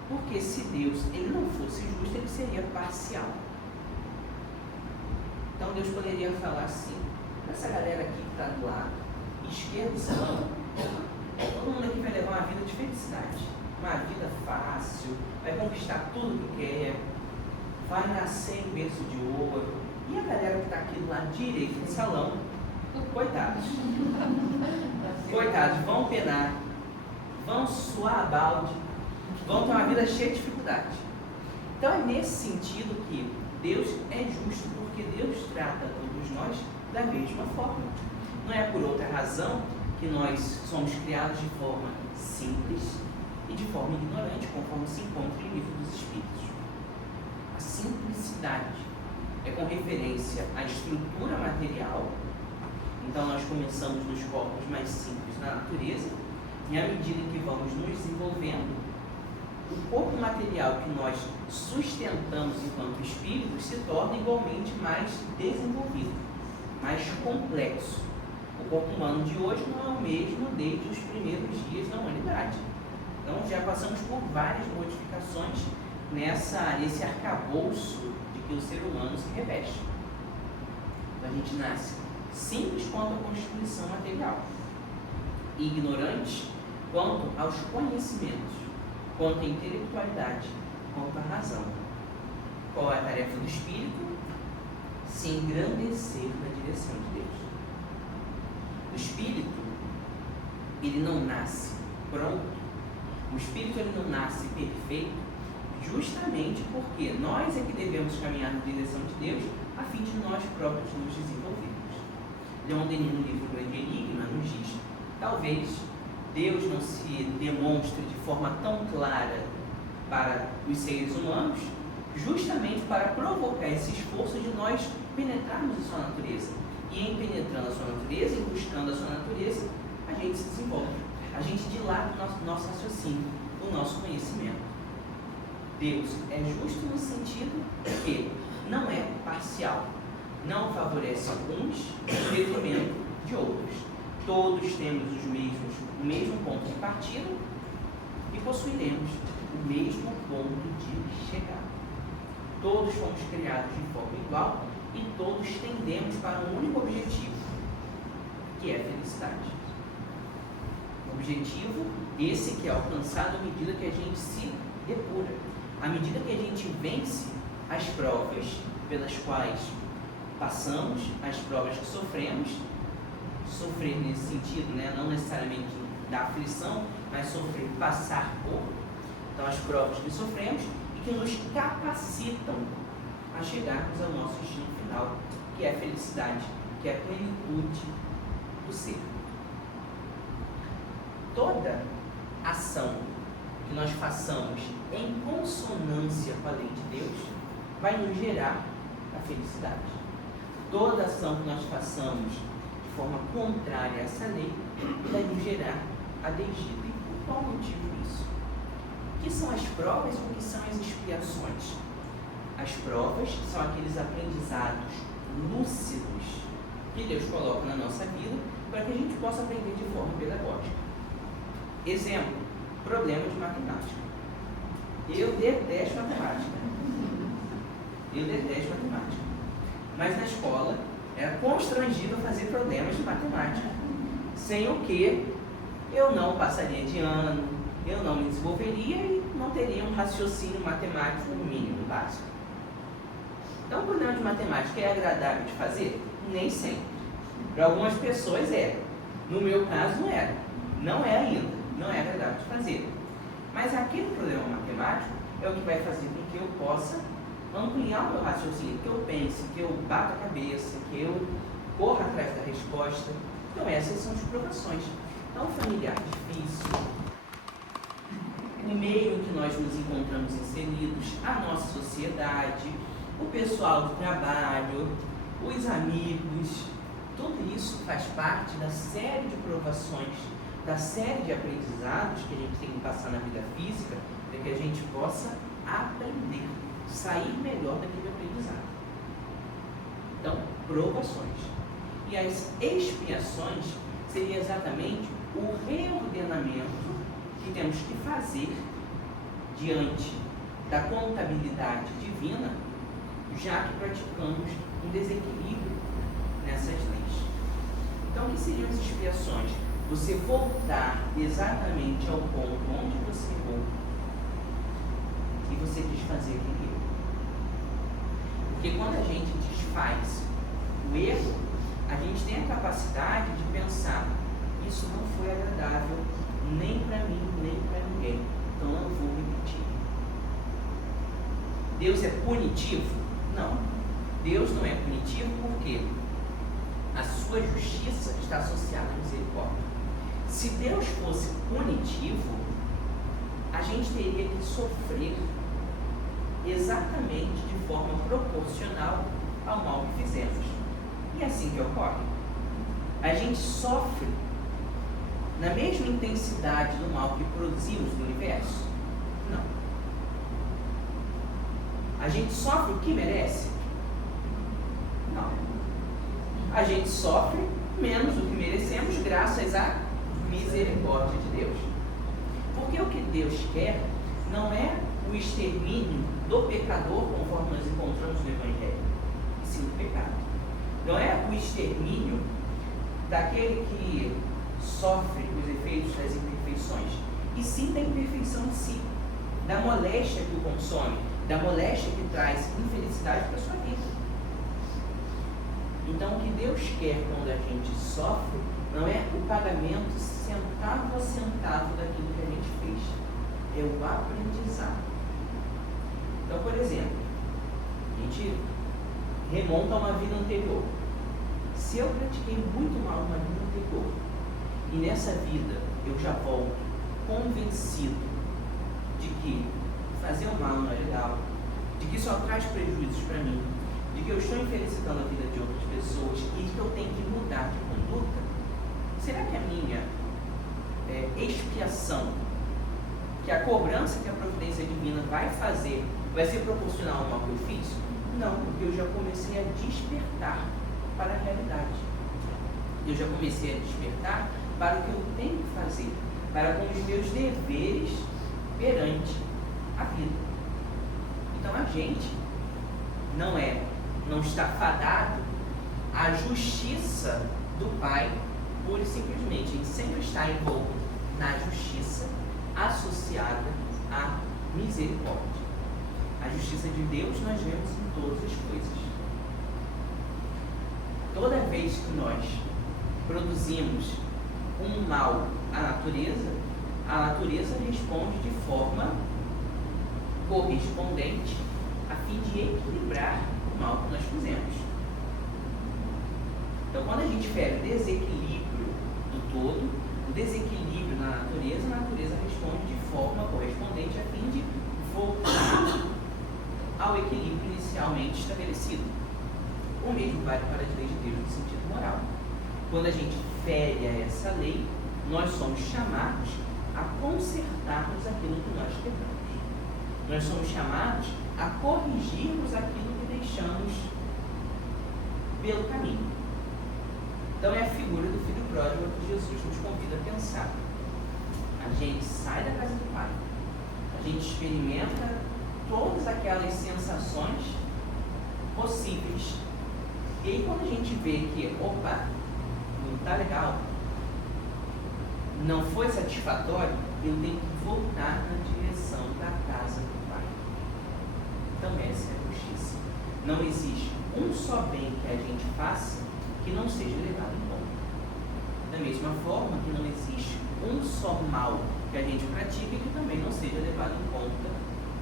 porque se Deus ele não fosse justo, ele seria parcial. Então Deus poderia falar assim: essa galera aqui que está do lado esquerdo, todo mundo aqui vai levar uma vida de felicidade, uma vida fácil, vai conquistar tudo que quer, vai nascer em berço de ouro. E a galera que está aqui do lado direito do salão, coitados, vão penar, vão suar a balde, vão ter uma vida cheia de dificuldade. Então é nesse sentido que Deus é justo, porque Deus trata todos nós da mesma forma. Não é por outra razão que nós somos criados de forma simples e de forma ignorante, conforme se encontra em livro dos Espíritos. A simplicidade é com referência à estrutura material. Então nós começamos nos corpos mais simples na natureza, e à medida que vamos nos desenvolvendo, o corpo material que nós sustentamos enquanto espíritos se torna igualmente mais desenvolvido, mais complexo. O corpo humano de hoje não é o mesmo desde os primeiros dias da humanidade. Então já passamos por várias modificações nesse arcabouço de que o ser humano se reveste. Então a gente nasce simples quanto à constituição material, ignorante quanto aos conhecimentos, quanto à intelectualidade, quanto à razão. Qual é a tarefa do espírito? Se engrandecer na direção de Deus. O espírito, ele não nasce pronto. O espírito, ele não nasce perfeito, justamente porque nós é que devemos caminhar na direção de Deus, a fim de nós próprios nos desenvolvermos. Leon Denis, no livro Grande Enigma, nos diz: talvez Deus não se demonstre de forma tão clara para os seres humanos, justamente para provocar esse esforço de nós penetrarmos a sua natureza. E em penetrando a sua natureza, e buscando a sua natureza, a gente se desenvolve. A gente dilata o nosso raciocínio, o nosso conhecimento. Deus é justo no sentido que não é parcial, não favorece uns em detrimento de outros. Todos temos o mesmo ponto de partida e possuiremos o mesmo ponto de chegada. Todos fomos criados de forma igual e todos tendemos para um único objetivo, que é a felicidade. Objetivo esse que é alcançado à medida que a gente se depura, à medida que a gente vence as provas pelas quais passamos, as provas que sofremos. Sofrer nesse sentido, né? Não necessariamente da aflição, mas sofrer, passar por. Então, as provas que sofremos e que nos capacitam a chegarmos ao nosso destino final, que é a felicidade, que é a plenitude do ser. Toda ação que nós façamos em consonância com a lei de Deus vai nos gerar a felicidade. Toda ação que nós façamos de forma contrária a essa lei vai nos gerar a desdita. E por qual motivo isso? O que são as provas e o que são as expiações? As provas são aqueles aprendizados lúcidos que Deus coloca na nossa vida para que a gente possa aprender de forma pedagógica. Exemplo, problema de matemática. Eu detesto matemática. Mas na escola era constrangido a fazer problemas de matemática, sem o que eu não passaria de ano, eu não me desenvolveria e não teria um raciocínio matemático mínimo, básico. Então, o problema de matemática é agradável de fazer? Nem sempre. Para algumas pessoas é. No meu caso, não era. Não é ainda. Não é agradável de fazer. Mas aquele problema matemático é o que vai fazer com que eu possa ampliar o meu raciocínio, que eu pense, que eu bata a cabeça, que eu corra atrás da resposta. Então essas são as provações. Então, familiar difícil, o meio em que nós nos encontramos inseridos, a nossa sociedade, o pessoal do trabalho, os amigos, tudo isso faz parte da série de provações, da série de aprendizados que a gente tem que passar na vida física, para que a gente possa aprender, sair melhor daquele aprendizado. Então, provações. E as expiações seria exatamente o reordenamento que temos que fazer diante da contabilidade divina, já que praticamos um desequilíbrio nessas leis. Então, o que seriam as expiações? Você voltar exatamente ao ponto onde você errou e você desfazer aquele erro. Porque quando a gente desfaz o erro, a gente tem a capacidade de pensar: isso não foi agradável nem para mim, nem para ninguém, então não vou repetir. Deus é punitivo? Não. Deus não é punitivo porque a sua justiça está associada à misericórdia. Se Deus fosse punitivo, a gente teria que sofrer exatamente de forma proporcional ao mal que fizemos. E é assim que ocorre. A gente sofre na mesma intensidade do mal que produzimos no universo? Não. A gente sofre o que merece? Não. A gente sofre menos do que merecemos graças à misericórdia de Deus. Porque o que Deus quer não é o extermínio do pecador, conforme nós encontramos no Evangelho, e sim do pecado. Não é o extermínio daquele que sofre os efeitos das imperfeições, e sim da imperfeição em si, da moléstia que o consome, da moléstia que traz infelicidade para a sua vida. Então, o que Deus quer quando a gente sofre não é o pagamento centavo a centavo daquilo que a gente fez, é o aprendizado. Então, por exemplo, a gente remonta a uma vida anterior. Se eu pratiquei muito mal uma vida anterior e nessa vida eu já volto convencido de que fazer o mal não é legal, de que só traz prejuízos para mim, de que eu estou infelicitando a vida de outras pessoas e de que eu tenho que mudar de conduta, será que a minha expiação, que a cobrança que a providência divina vai fazer, vai ser proporcional ao mal que eu fiz? Não, porque eu já comecei a despertar para a realidade. Eu já comecei a despertar para o que eu tenho que fazer, para com os meus deveres perante a vida. Então a gente não está fadado à justiça do Pai, pura e simplesmente. A gente sempre está envolto na justiça associada à misericórdia. A justiça de Deus nós vemos em todas as coisas. Toda vez que nós produzimos um mal à natureza, a natureza responde de forma correspondente a fim de equilibrar o mal que nós fizemos. Então, quando a gente fere o desequilíbrio do todo, o desequilíbrio na natureza, a natureza responde de forma correspondente a fim de voltar ao equilíbrio inicialmente estabelecido. O mesmo vale para as leis de Deus no sentido moral. Quando a gente fere a essa lei, nós somos chamados a consertarmos aquilo que nós quebramos. Nós somos chamados a corrigirmos aquilo que deixamos pelo caminho. Então é a figura do filho pródigo que Jesus nos convida a pensar. A gente sai da casa do Pai, a gente experimenta todas aquelas sensações possíveis. E aí quando a gente vê que, opa, não está legal, não foi satisfatório, eu tenho que voltar na direção da casa do Pai. Então essa é a justiça. Não existe um só bem que a gente faça que não seja levado em conta. Da mesma forma que não existe um só mal que a gente pratique que também não seja levado em conta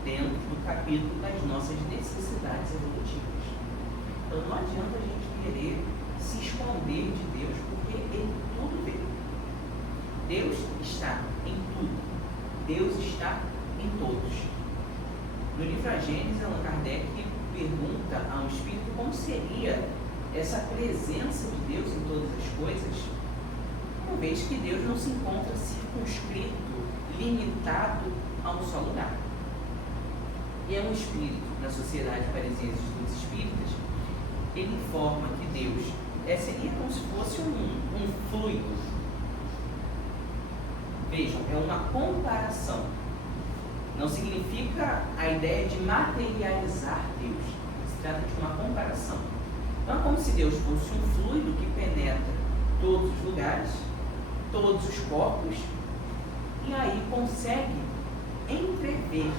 dentro do capítulo das nossas necessidades evolutivas. Então não adianta a gente querer se esconder de Deus, porque Ele tudo vê. Deus está em tudo. Deus está em todos. No livro A Gênese, Allan Kardec pergunta ao Espírito como seria essa presença de Deus em todas as coisas, uma vez que Deus não se encontra circunscrito, limitado a um só lugar. E é um Espírito, na Sociedade Parisiense dos Espíritas, ele informa que Deus seria como se fosse um fluido. Vejam, é uma comparação. Não significa a ideia de materializar Deus. Se trata de uma comparação. Então é como se Deus fosse um fluido que penetra todos os lugares, todos os corpos, e aí consegue entrever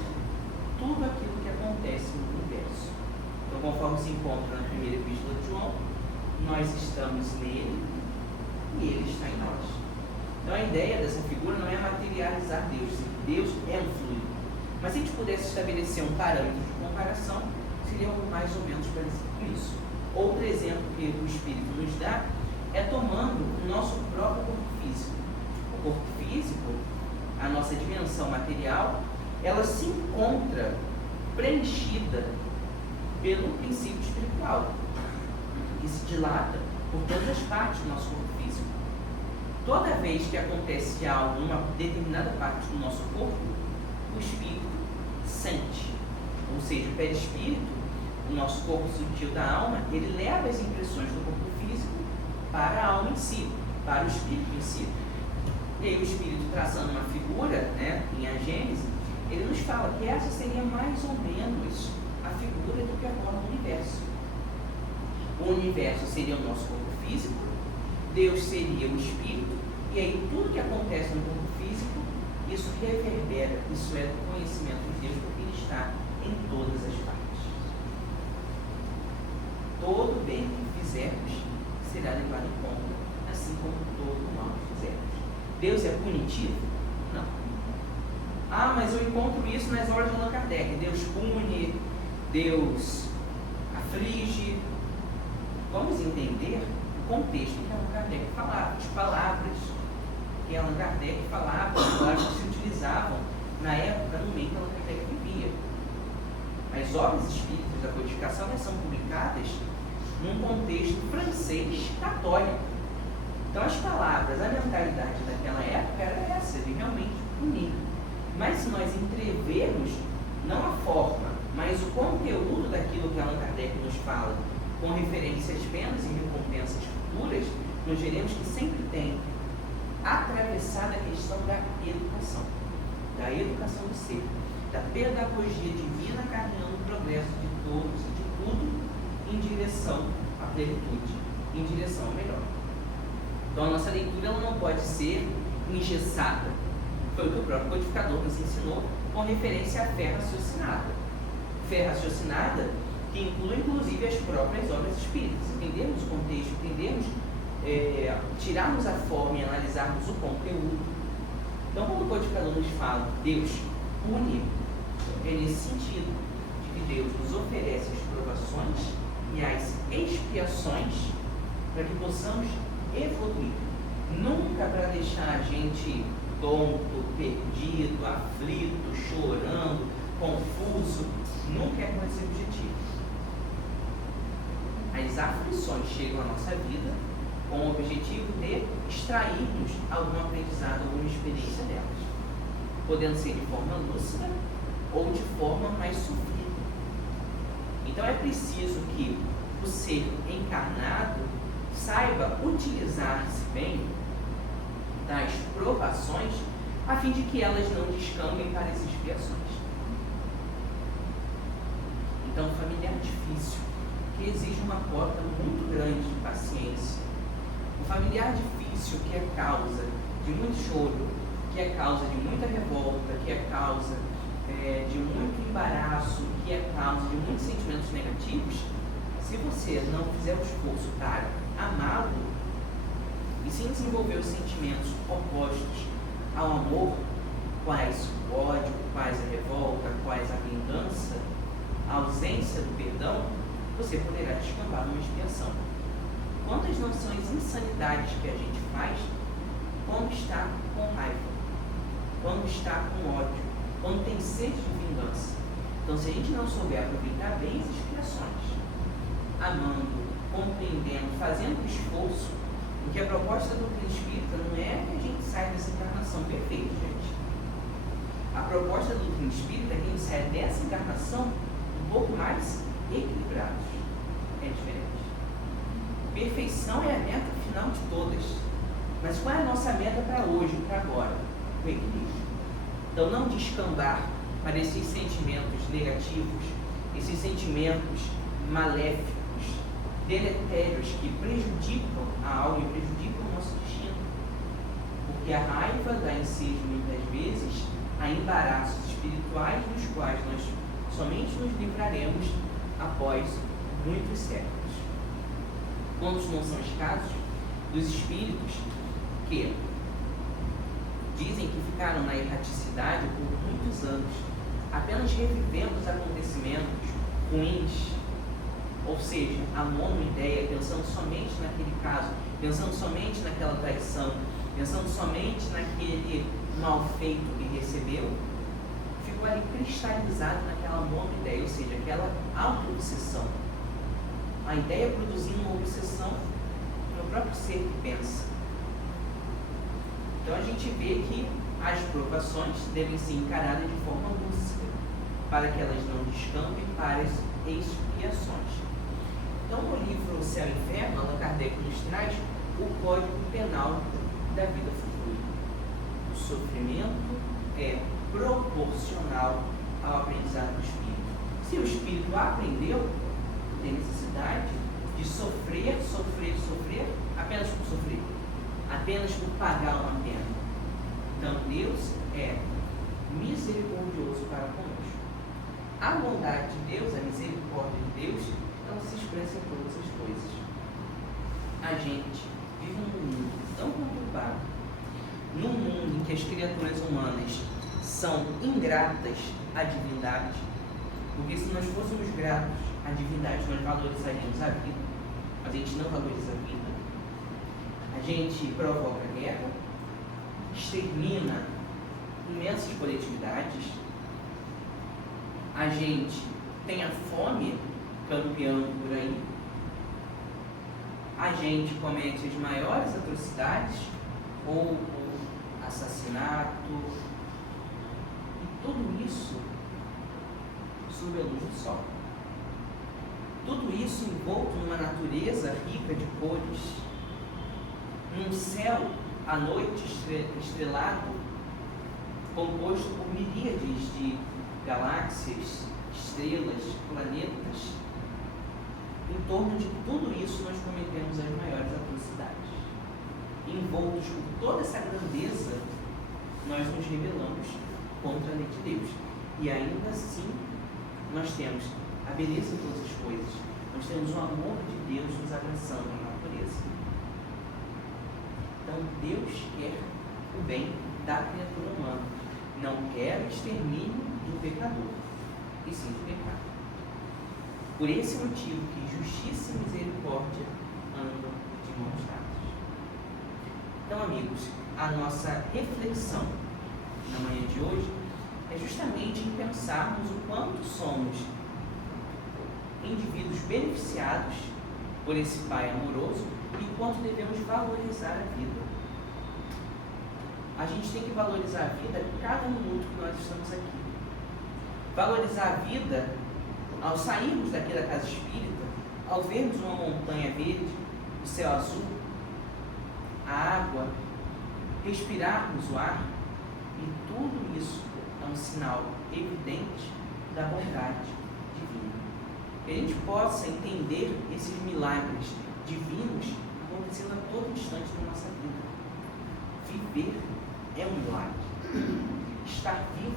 tudo aquilo que acontece no universo. Então, conforme se encontra na primeira epístola de João, nós estamos nele e ele está em nós. Então, a ideia dessa figura não é materializar Deus. Deus é um fluido. Mas se a gente pudesse estabelecer um parâmetro de comparação, seria algo mais ou menos parecido com isso. Outro exemplo que o Espírito nos dá é tomando o nosso próprio corpo físico. O corpo físico, a nossa dimensão material, ela se encontra preenchida pelo princípio espiritual, que se dilata por todas as partes do nosso corpo físico. Toda vez que acontece algo em uma determinada parte do nosso corpo, o espírito sente. Ou seja, o perispírito, o nosso corpo sutil da alma, ele leva as impressões do corpo físico para a alma em si, para o espírito em si. E aí o espírito, traçando uma figura, em A Gênese, ele nos fala que essa seria mais ou menos a figura do que agora o universo. O universo seria o nosso corpo físico, Deus seria o espírito, e aí tudo que acontece no corpo físico, isso reverbera, isso é do conhecimento de Deus, porque ele está em todas as partes. Todo bem que fizermos será levado em conta, assim como todo mal que fizermos. Deus é punitivo? Não. Ah, mas eu encontro isso nas obras de Allan Kardec. Deus pune, Deus aflige. Vamos entender o contexto que Allan Kardec falava, as palavras que Allan Kardec falava, as palavras que se utilizavam na época, no meio que Allan Kardec vivia. As obras espíritas da codificação, elas são publicadas num contexto francês católico. Então as palavras, a mentalidade daquela época era essa, de realmente punir. Mas se nós entrevermos, não a forma, mas o conteúdo daquilo que Allan Kardec nos fala, com referência às penas e recompensas futuras, nós veremos que sempre tem atravessada a questão da educação do ser, da pedagogia divina carregando o progresso de todos e de tudo em direção à plenitude, em direção ao melhor. Então a nossa leitura ela não pode ser engessada. Foi o que o próprio codificador nos ensinou com referência à fé raciocinada. Fé raciocinada que inclui inclusive as próprias obras espíritas. Entendermos o contexto, entendermos, tirarmos a forma e analisarmos o conteúdo. Então quando o codificador nos fala Deus pune, é nesse sentido, de que Deus nos oferece as provações e as expiações para que possamos evoluir. Nunca para deixar a gente tonto, perdido, aflito, chorando, confuso. Nunca é com esse objetivo. As aflições chegam à nossa vida com o objetivo de extrairmos algum aprendizado, alguma experiência delas, podendo ser de forma lúcida ou de forma mais sofrida. Então é preciso que o ser encarnado saiba utilizar-se bem das provações a fim de que elas não descambem para as expiações. Então, familiar difícil, que exige uma cota muito grande de paciência. O familiar difícil que é causa de muito choro, que é causa de muita revolta, que é causa de muito embaraço, que é causa de muitos sentimentos negativos, se você não fizer o esforço para amá-lo e sim desenvolver os sentimentos opostos ao amor, quais o ódio, quais a revolta, quais a vingança, a ausência do perdão, você poderá descambar numa expiação. Quantas não são as insanidades que a gente faz quando está com raiva, quando está com ódio, quando tem sede de vingança. Então, se a gente não souber aproveitar bem as expiações, amando, compreendendo, fazendo o esforço, porque a proposta do doutrina espírita não é que a gente saia dessa encarnação perfeita, gente. A proposta do doutrina espírita é que a gente saia dessa encarnação um pouco mais equilibrados. É diferente. Perfeição é a meta final de todas. Mas qual é a nossa meta para hoje, para agora? O equilíbrio. Então, não descambar para esses sentimentos negativos, esses sentimentos maléficos, deletérios, que prejudicam a alma e prejudicam o nosso destino. Porque a raiva dá ensejo, muitas vezes, a embaraços espirituais dos quais nós somente nos livraremos após muitos séculos. Quantos não são os casos dos espíritos que dizem que ficaram na erraticidade por muitos anos, apenas revivendo os acontecimentos ruins, ou seja, a monoideia, pensando somente naquele caso, pensando somente naquela traição, pensando somente naquele mal feito que recebeu, ficou ali cristalizado naquela monoideia, ou seja, aquela auto-obsessão. A ideia produzindo uma obsessão no próprio ser que pensa. Então a gente vê que as provações devem ser encaradas de forma lúcida, para que elas não descampem para as expiações. Então, no livro O Céu e o Inferno, Allan Kardec nos traz o Código Penal da vida futura. O sofrimento é proporcional ao aprendizado do espírito. Se o espírito aprendeu, tem necessidade de sofrer apenas por sofrer, apenas por pagar uma pena. Então, Deus é misericordioso para conosco. A bondade de Deus, a misericórdia de Deus, ela se expressa em todas as coisas. A gente vive num mundo tão conturbado, num mundo em que as criaturas humanas são ingratas à divindade, porque se nós fôssemos gratos à divindade, nós valorizaríamos a vida, mas a gente não valoriza a vida. A gente provoca guerra, extermina imensas coletividades, a gente tem a fome campeando por aí, a gente comete as maiores atrocidades, ou assassinato, e tudo isso sob a luz do sol. Tudo isso envolto numa natureza rica de cores, num céu à noite estrelado, composto por miríades de galáxias, estrelas, planetas. Em torno de tudo isso nós cometemos as maiores atrocidades. Envoltos por toda essa grandeza, nós nos rebelamos contra a lei de Deus. E ainda assim, nós temos a beleza de todas as coisas. Nós temos o amor de Deus nos abraçando na natureza. Então, Deus quer o bem da criatura humana. Não quer o extermínio do pecador, e sim do pecado. Por esse motivo que justiça e misericórdia andam de mãos dadas. Então, amigos, a nossa reflexão na manhã de hoje é justamente em pensarmos o quanto somos indivíduos beneficiados por esse Pai amoroso e quanto devemos valorizar a vida. A gente tem que valorizar a vida a cada minuto que nós estamos aqui. Valorizar a vida ao sairmos daqui da casa espírita, ao vermos uma montanha verde, o céu azul, a água, respirarmos o ar, e tudo isso é um sinal evidente da bondade divina. Que a gente possa entender esses milagres divinos acontecendo a todo instante da nossa vida. Viver é um milagre. Estar vivo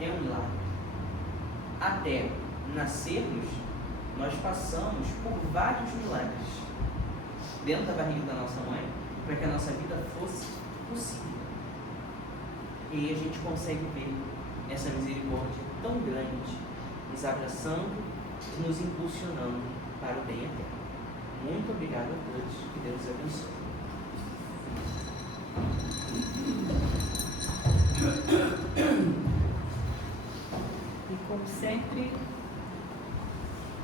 é um milagre. Até nascermos, nós passamos por vários milagres dentro da barriga da nossa mãe, para que a nossa vida fosse possível. E aí a gente consegue ver essa misericórdia tão grande, nos abraçando e nos impulsionando para o bem eterno. Muito obrigado a todos, que Deus abençoe. como sempre,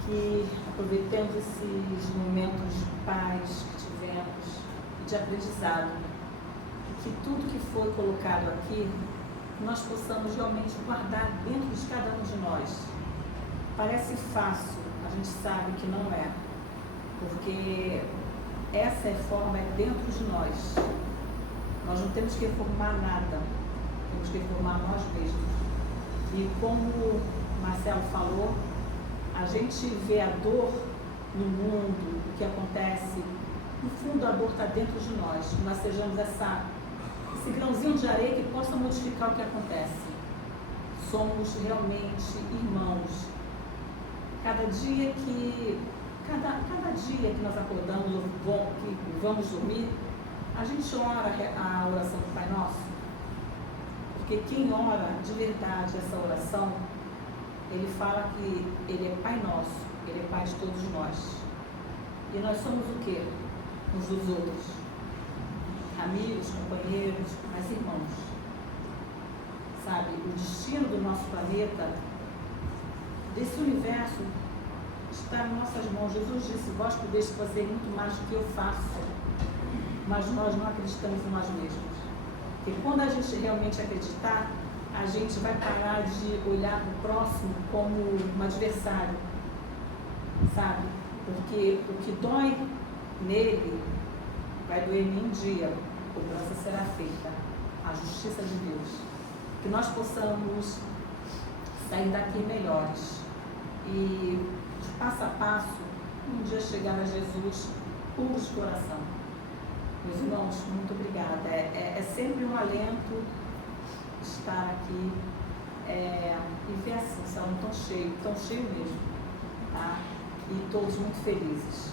que aproveitemos esses momentos de paz que tivemos e de aprendizado, que tudo que foi colocado aqui, nós possamos realmente guardar dentro de cada um de nós. Parece fácil, a gente sabe que não é, porque essa reforma é dentro de nós. Nós não temos que reformar nada, temos que reformar nós mesmos. E como o Marcelo falou, a gente vê a dor no mundo, o que acontece, no fundo a dor está dentro de nós, que nós sejamos esse grãozinho de areia que possa modificar o que acontece. Somos realmente irmãos. Cada dia que nós acordamos ou que vamos dormir, a gente ora a oração do Pai Nosso. Porque quem ora de verdade essa oração, ele fala que ele é Pai Nosso, ele é Pai de todos nós. E nós somos o quê? Uns dos outros. Amigos, companheiros, mas irmãos. Sabe, o destino do nosso planeta, desse universo, está em nossas mãos. Jesus disse: vós podeis fazer muito mais do que eu faço, mas nós não acreditamos em nós mesmos. Porque quando a gente realmente acreditar, a gente vai parar de olhar para o próximo como um adversário, sabe? Porque o que dói nele vai doer em mim um dia, a cobrança será feita, a justiça de Deus. Que nós possamos sair daqui melhores e, de passo a passo, um dia chegar a Jesus puros de coração. Meus irmãos, muito obrigada. É sempre um alento estar aqui e ver assim, salão tão cheio mesmo, tá? E todos muito felizes.